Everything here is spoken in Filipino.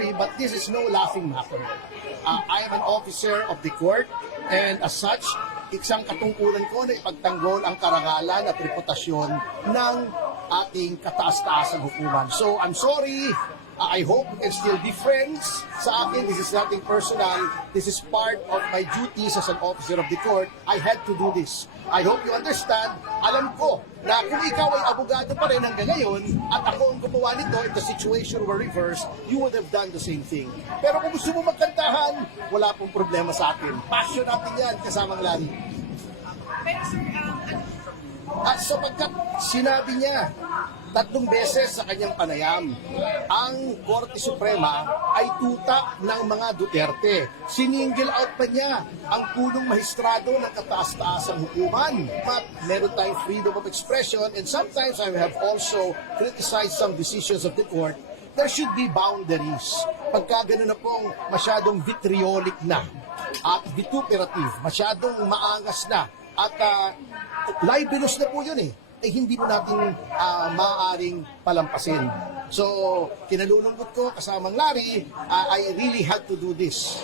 sorry, but this is no laughing matter. I am an officer of the court, and as such, isang katungkulan ko na ipagtanggol ang karangalan at reputasyon ng ating kataas-taasang hukuman. So, I'm sorry. I hope we can still be friends. Sa akin, this is nothing personal. This is part of my duties as an officer of the court. I had to do this. I hope you understand. Alam ko na kung ikaw ay abogado pa rin hanggang ngayon at ako ang gumawa nito, if the situation were reversed, you would have done the same thing. Pero kung gusto mo magkantahan, wala pong problema sa akin. Passion natin yan, kasamang Larry. Pero sir, At sapagkat sinabi niya 3 beses sa kanyang panayam, ang Korte Suprema ay tutak ng mga Duterte. Siningil out pa niya ang punong mahistrado ng kataas-taasang hukuman. But meron tayong freedom of expression, and sometimes I have also criticized some decisions of the court. There should be boundaries. Pagka gano'n na pong masyadong vitriolic na at vituperative, masyadong maangas na, at libelous na po yun hindi mo natin maaaring palampasin. So, kinalulungkot ko kasamang Larry, I really had to do this.